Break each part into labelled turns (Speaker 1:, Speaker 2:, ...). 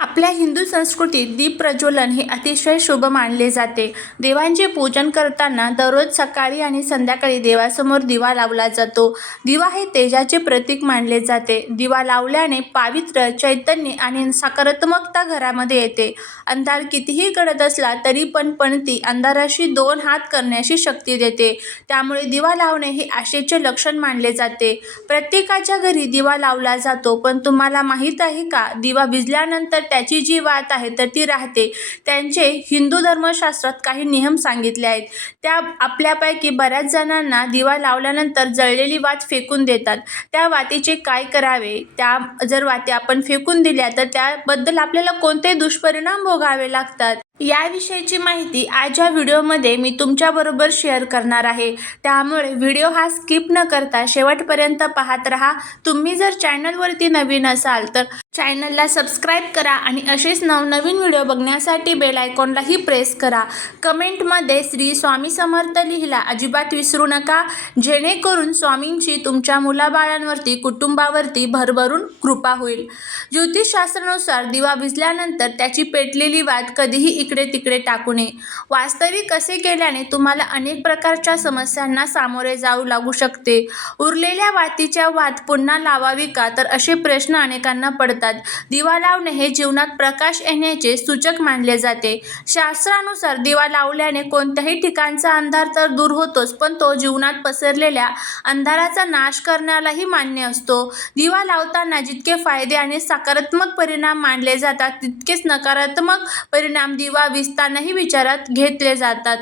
Speaker 1: आपल्या हिंदू संस्कृतीत दीप प्रज्वलन हे अतिशय शुभ मानले जाते. देवांचे पूजन करताना दररोज सकाळी आणि संध्याकाळी देवासमोर दिवा लावला जातो. दिवा हे तेजाचे प्रतीक मानले जाते. दिवा लावल्याने पावित्र्य चैतन्य आणि सकारात्मकता घरामध्ये येते. अंधार कितीही गडद असला तरी पण पणती अंधाराशी दोन हात करण्याची शक्ती देते. त्यामुळे दिवा लावणे हे आशेचे लक्षण मानले जाते. प्रत्येकाच्या घरी दिवा लावला जातो पण तुम्हाला माहीत आहे का? दिवा भिजल्यानंतर त्याची जी वात आहे तर ती राहते. त्यांचे हिंदू धर्मशास्त्रात काही नियम सांगितले आहेत. त्या आपल्यापैकी बऱ्याच जणांना दिवा लावल्यानंतर जळलेली वात फेकून देतात. त्या वातीचे काय करावे? त्या जर वाती आपण फेकून दिल्या तर त्याबद्दल आपल्याला कोणते दुष्परिणाम भोगावे लागतात? याविषयीची माहिती आज या व्हिडिओमध्ये मी तुमच्याबरोबर शेअर करणार आहे. त्यामुळे व्हिडिओ हा स्किप न करता शेवटपर्यंत पाहत राहा. तुम्ही जर चॅनलवरती नवीन असाल तर चॅनलला सबस्क्राईब करा आणि असेच नवनवीन व्हिडिओ बघण्यासाठी बेल आयकॉनलाही प्रेस करा. कमेंटमध्ये श्री स्वामी समर्थ लिहिला अजिबात विसरू नका. जेणेकरून स्वामींची तुमच्या मुलाबाळांवरती कुटुंबावरती भरभरून कृपा होईल. ज्योतिषशास्त्रानुसार दिवा भिजल्यानंतर त्याची पेटलेली वाद कधीही इकडे तिकडे टाकू नये वास्तविक असे केल्याने तुम्हाला अनेक प्रकारच्या समस्यांना सामोरे जाऊ लागू शकते? उरलेल्या वातीच्या वात पुन्हा लावावी का? तर असे प्रश्न अनेकांना पडतात. दिवा लावणे हे जीवनात प्रकाश येण्याचे सूचक मानले जाते. शास्त्रानुसार दिवा लावल्याने कोणत्याही ठिकाणचा अंधार तर दूर होतोच पण तो जीवनात पसरलेल्या अंधाराचा नाश करण्यालाही मान्य असतो. दिवा लावताना जितके फायदे आणि सकारात्मक परिणाम मानले जातात तितकेच नकारात्मक परिणाम दिवा विजतानाही विचारात घेतले जातात.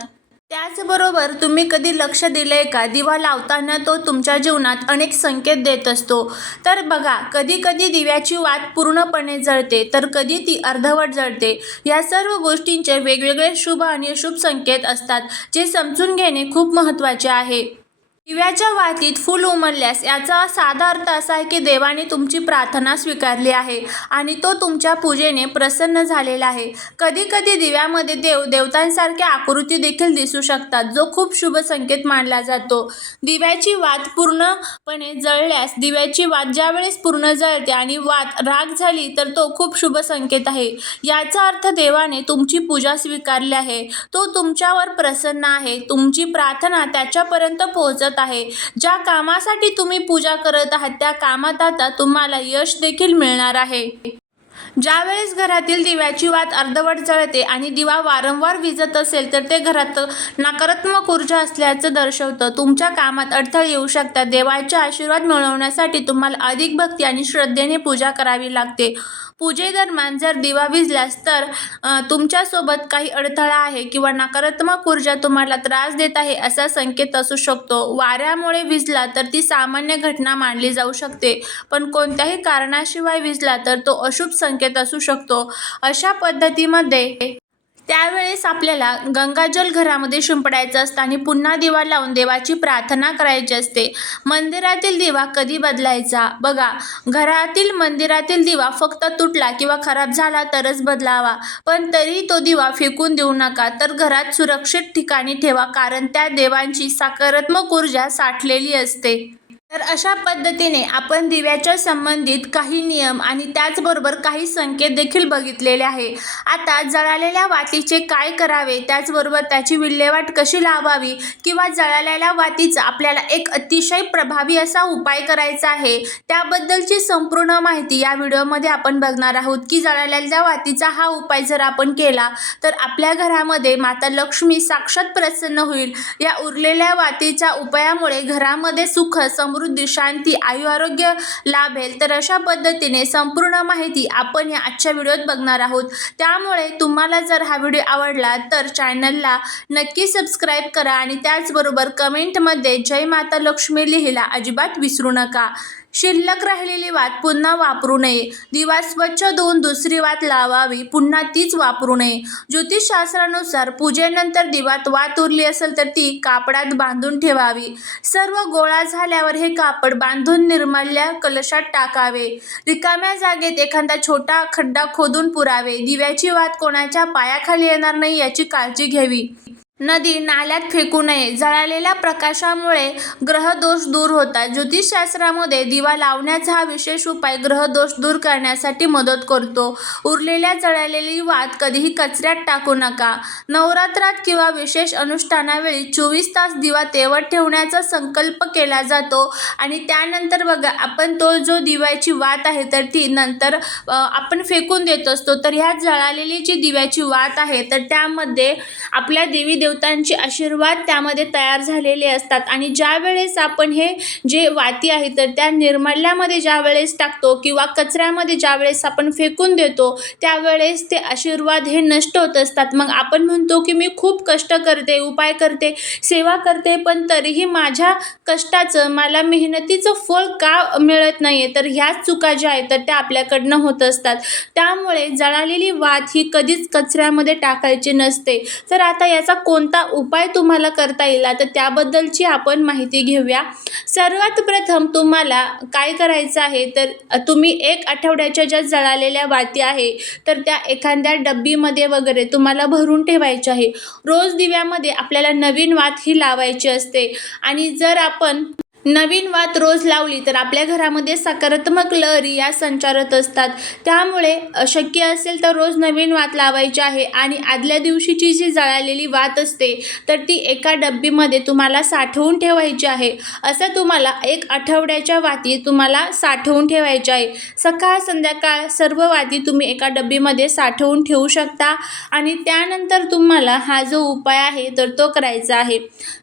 Speaker 1: त्याचबरोबर तुम्ही कधी लक्ष दिले का? दिवा लावताना तो तुमच्या जीवनात अनेक संकेत देत असतो. तर बघा कधी कधी दिव्याची वात पूर्णपणे जळते तर कधी ती अर्धवट जळते. या सर्व गोष्टींचे वेगवेगळे शुभ आणि अशुभ संकेत असतात जे समजून घेणे खूप महत्त्वाचे आहे. दिव्याच्या वातीत फूल उमलल्यास याचा साधा अर्थ असा आहे की देवाने तुमची प्रार्थना स्वीकारली आहे आणि तो तुमच्या पूजेने प्रसन्न झालेला आहे. कधी कधी दिव्यामध्ये देव देवतांसारख्या आकृती देखील दिसू शकतात जो खूप शुभ संकेत मानला जातो. दिव्याची वात पूर्णपणे जळल्यास दिव्याची वात ज्यावेळेस पूर्ण जळते आणि वात राग झाली तर तो खूप शुभ संकेत आहे. याचा अर्थ देवाने तुमची पूजा स्वीकारली आहे. तो तुमच्यावर प्रसन्न आहे. तुमची प्रार्थना त्याच्यापर्यंत पोहोचत आहे. ज्या कामासाठी तुम्ही पूजा करत आहात त्या कामात आता तुम्हाला यश देखील मिळणार आहे. ज्यावेळेस घरातील दिव्याची वात अर्धवट जळते आणि दिवा वारंवार विजत असेल तर ते घरात नकारात्मक ऊर्जा असल्याचं दर्शवतं. तुमच्या कामात अडथळे येऊ शकतात. देवाचे आशीर्वाद मिळवण्यासाठी तुम्हाला अधिक भक्ती आणि श्रद्धेने पूजा करावी लागते. पूजेदरम्यान जर दिवा विजल्यास तर तुमच्यासोबत काही अडथळा आहे किंवा नकारात्मक ऊर्जा तुम्हाला त्रास देत आहे असा संकेत असू शकतो. वाऱ्यामुळे विजला तर ती सामान्य घटना मानली जाऊ शकते. पण कोणत्याही कारणाशिवाय विजला तर तो अशुभ संकेत असू शकतो. अशा पद्धतीमध्ये त्यावेळेस आपल्याला गंगाजल घरामध्ये शिंपडायचं असतं आणि पुन्हा दिवा लावून देवाची प्रार्थना करायची असते. मंदिरातील दिवा कधी बदलायचा? बघा घरातील मंदिरातील दिवा फक्त तुटला किंवा खराब झाला तरच बदलावा. पण तरी तो दिवा फेकून देऊ नका. तर घरात सुरक्षित ठिकाणी ठेवा कारण त्या देवांची सकारात्मक ऊर्जा साठलेली असते. तर अशा पद्धतीने आपण दिव्याच्या संबंधित काही नियम आणि त्याचबरोबर काही संकेत देखील बघितलेले आहे. आता जळालेल्या वातीचे काय करावे? त्याचबरोबर त्याची विल्हेवाट कशी लावावी? किंवा जळालेल्या वातीचा आपल्याला एक अतिशय प्रभावी असा उपाय करायचा आहे त्याबद्दलची संपूर्ण माहिती या व्हिडिओमध्ये आपण बघणार आहोत की जळालेल्या वातीचा हा उपाय जर आपण केला तर आपल्या घरामध्ये माता लक्ष्मी साक्षात प्रसन्न होईल. या उरलेल्या वातीच्या उपायामुळे घरामध्ये सुख समृद्ध शांती आयु आरोग्य लाभेल. तर अशा पद्धतीने संपूर्ण माहिती आपण या आजच्या व्हिडिओत बघणार आहोत. त्यामुळे तुम्हाला जर हा व्हिडिओ आवडला तर चॅनलला नक्की सबस्क्राईब करा आणि त्याचबरोबर कमेंटमध्ये जय माता लक्ष्मी लिहिला अजिबात विसरू नका. शिल्लक राहिलेली वात पुन्हा वापरू नये. दिवा स्वच्छ धुवून दुसरी वात लावावी पुन्हा तीच वापरू नये. ज्योतिषशास्त्रानुसार पूजेनंतर दिवात वात उरली असेल तर ती कापडात बांधून ठेवावी. सर्व गोळा झाल्यावर हे कापड बांधून निर्मल्या कलशात टाकावे. रिकाम्या जागेत एखादा छोटा खड्डा खोदून पुरावे. दिव्याची वात कोणाच्या पायाखाली येणार नाही याची काळजी घ्यावी. नदी नाल्यात फेकू नये. जळालेल्या प्रकाशामुळे ग्रहदोष दूर होतात. ज्योतिषशास्त्रामध्ये दिवा लावण्याचा हा विशेष उपाय ग्रहदोष दूर करण्यासाठी मदत करतो. उरलेल्या जळालेली वात कधीही कचऱ्यात टाकू नका. नवरात्रात किंवा विशेष अनुष्ठानावेळी चोवीस तास दिवा तेवत ठेवण्याचा संकल्प केला जातो आणि त्यानंतर बघा आपण तो जो दिव्याची वात आहे तर ती नंतर आपण फेकून देत असतो. तर ह्या जळालेली जी दिव्याची वात आहे तर त्यामध्ये आपल्या देवी देवतांचे आशीर्वाद त्यामध्ये तयार झालेले असतात. आणि ज्या वेळेस आपण हे जे वाती आहे तर त्या निर्मल्यामध्ये ज्या वेळेस टाकतो किंवा कचऱ्यामध्ये ज्या वेळेस आपण फेकून देतो त्यावेळेस ते आशीर्वाद हे नष्ट होत असतात. मग आपण म्हणतो की मी खूप कष्ट करते उपाय करते सेवा करते पण तरीही माझ्या कष्टाचं मला मेहनतीचं फळ का मिळत नाही आहे तर ह्याच चुका ज्या आहेत तर त्या आपल्याकडनं होत असतात. त्यामुळे जळालेली वात ही कधीच कचऱ्यामध्ये टाकायची नसते. तर आता याचा को कोणता उपाय तुम्हाला करता येईल? तर त्याबद्दलची आपण माहिती घेऊया. सर्वात प्रथम तुम्हाला काय करायचं आहे? तर तुम्ही एक आठवड्याच्या ज्या जळालेल्या वाती आहे तर त्या एखाद्या डब्बीमध्ये वगैरे तुम्हाला भरून ठेवायच्या आहे. रोज दिव्यामध्ये आपल्याला नवीन वात ही लावायची असते. आणि जर आपण नवीन वात रोज लावली तर आपल्या घरामध्ये सकारात्मक लहरी या संचारत असतात. त्यामुळे शक्य असेल तर रोज नवीन वात लावायची आहे आणि आदल्या दिवशीची जी जळालेली वात असते तर ती एका डब्बीमध्ये तुम्हाला साठवून ठेवायची आहे. असं तुम्हाला एक आठवड्याच्या वाती तुम्हाला साठवून ठेवायची आहे. सकाळ संध्याकाळ सर्व वाती तुम्ही एका डब्बीमध्ये साठवून ठेवू शकता आणि त्यानंतर तुम्हाला हा जो उपाय आहे तर तो करायचा आहे.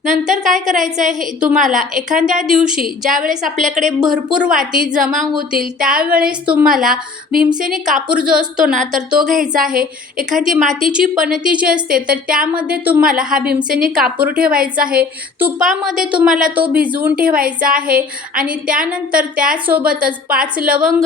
Speaker 1: नंतर काय करायचं आहे? हे तुम्हाला एखाद्या दिवशी ज्यावेळेस आपल्याकडे भरपूर वाती जमा होतील त्यावेळेस तुम्हाला भीमसेनी कापूर जो असतो ना तर तो घ्यायचा आहे. एखादी मातीची पणती जी असते तर त्यामध्ये तुम्हाला हा भीमसेनी कापूर ठेवायचा आहे. तुपामध्ये तुम्हाला तो भिजवून ठेवायचा आहे. आणि त्यानंतर त्यासोबतच पाच लवंग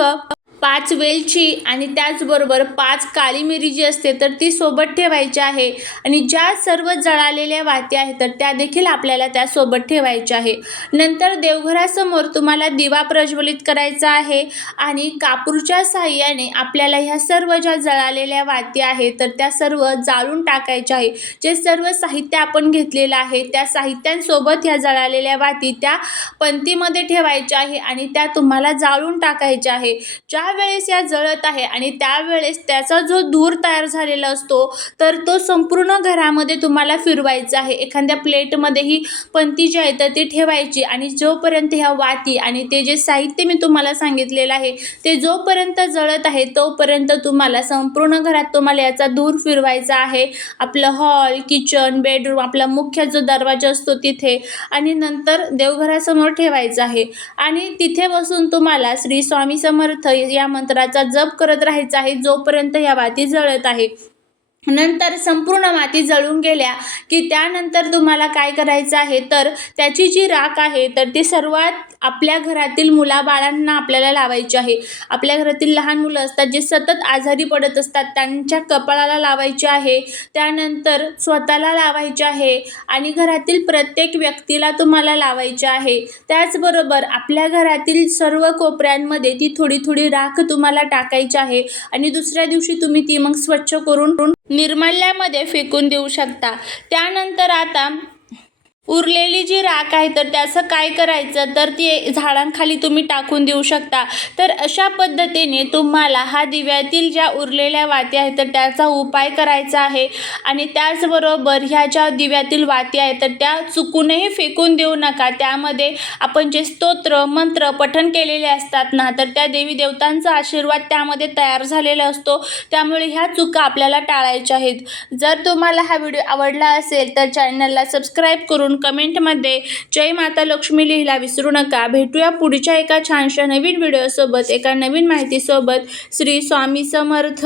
Speaker 1: पाच वेलची आणि त्याचबरोबर पाच काळी मिरी जी असते तर ती सोबत ठेवायची आहे. आणि ज्या सर्व जळालेल्या वाती आहेत तर त्या देखील आपल्याला त्यासोबत ठेवायच्या आहे. नंतर देवघरासमोर तुम्हाला दिवा प्रज्वलित करायचा आहे आणि कापूरच्या सहाय्याने आपल्याला ह्या सर्व ज्या जळालेल्या वाती आहेत तर त्या सर्व जाळून टाकायच्या आहे. जे सर्व साहित्य आपण घेतलेलं आहे त्या साहित्यांसोबत ह्या जळालेल्या वाती त्या पंक्तीमध्ये ठेवायच्या आहे आणि त्या तुम्हाला जाळून टाकायच्या आहे. ज्या त्यावेळेस या जळत आहे आणि त्यावेळेस त्याचा जो धूर तयार झालेला असतो तर तो संपूर्ण घरामध्ये तुम्हाला फिरवायचा आहे. एखाद्या प्लेटमध्ये ही पंती जी आहे तर ती ठेवायची आणि जोपर्यंत ह्या वाती आणि ते जे साहित्य मी तुम्हाला सांगितलेलं आहे ते जोपर्यंत जळत आहे तोपर्यंत तुम्हाला संपूर्ण घरात तुम्हाला याचा धूर फिरवायचा आहे. आपलं हॉल किचन बेडरूम आपला मुख्य जो दरवाजा असतो तिथे आणि नंतर देवघरासमोर ठेवायचं आहे. आणि तिथे बसून तुम्हाला श्री स्वामी समर्थ या मंत्राचा जप करत राहायचा आहे जोपर्यंत या वाती जळत आहे. नंतर संपूर्ण माती जळून गेल्या की त्यानंतर तुम्हाला काय करायचं आहे? तर त्याची जी राख आहे तर ती सर्वात आपल्या घरातील मुलाबाळांना आपल्याला लावायची आहे. आपल्या घरातील लहान मुलं असतात जे सतत आजारी पडत असतात त्यांच्या कपाळाला लावायचे आहे. त्यानंतर स्वतःला लावायचे आहे आणि घरातील प्रत्येक व्यक्तीला तुम्हाला लावायचे आहे. त्याचबरोबर आपल्या घरातील सर्व कोपऱ्यांमध्ये ती थोडी थोडी राख तुम्हाला टाकायची आहे आणि दुसऱ्या दिवशी तुम्ही ती मग स्वच्छ करून निर्मल्यामध्ये फेकून देऊ शकता. त्यानंतर आता उरलेली जी राख आहे तर त्याचं काय करायचं? तर ती झाडांखाली तुम्ही टाकून देऊ शकता. तर अशा पद्धतीने तुम्हाला हा दिव्यातील ज्या उरलेल्या वाती आहेत तर त्याचा उपाय करायचा आहे. आणि त्याचबरोबर ह्या ज्या दिव्यातील वाती आहेत तर त्या चुकूनही फेकून देऊ नका. त्यामध्ये आपण जे स्तोत्र मंत्र पठण केलेले असतात ना तर त्या देवी देवतांचा आशीर्वाद त्यामध्ये तयार झालेला असतो. त्यामुळे ह्या चुका आपल्याला टाळायच्या आहेत. जर तुम्हाला हा व्हिडिओ आवडला असेल तर चॅनलला सबस्क्राईब करून कमेंटमध्ये जय माता लक्ष्मी लिहिला. विसरू नका. भेटूया पुढच्या एका छानशा नवीन व्हिडिओसोबत एका नवीन माहितीसोबत. श्री स्वामी समर्थ.